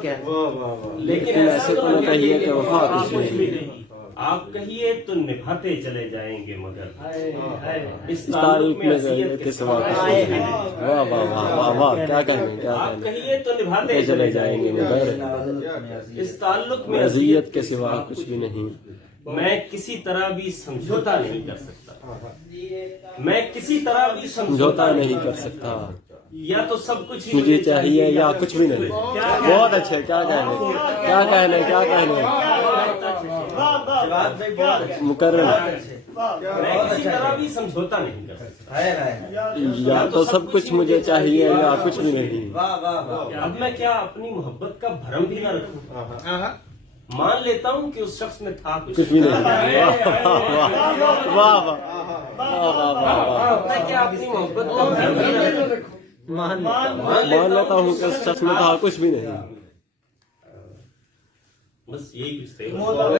کیا لیکن ایسے تو نہ کہیے کہ وفا کچھ بھی نہیں. آپ کہیے تو نبھاتے چلے جائیں گے مگر اس اس تعلق میں غیرت کے سوا کچھ بھی نہیں. واہ واہ واہ واہ واہ، کیا کہنے کیا آپ کہنے. کہیے تو نبھاتے چلے جائیں گے مگر اس تعلق میں اذیت کے سوا کچھ بھی نہیں. میں کسی طرح بھی سمجھوتا نہیں کر سکتا، میں کسی طرح بھی سمجھوتا نہیں کر سکتا. یا تو سب کچھ ہی مجھے چاہیے یا کچھ بھی نہیں. بہت اچھے، کیا کہنے کیا کہنے کیا کہنے. مکرم، میں کسی طرح بھی سمجھوتا نہیں کر سکتا. یا تو سب کچھ مجھے چاہیے یا کچھ بھی نہیں. اب میں کیا اپنی محبت کا بھرم بھی نہ رکھوں؟ مان لیتا ہوں کہ اس شخص میں تھا کچھ بھی نہیں. واہ واہ میں کیا اپنی محبت کا بھرم بھی نہ رکھوں؟ مان لیتا ہوں کہ اس شخص میں تھا کچھ بھی نہیں. بس یہی کچھ تھے.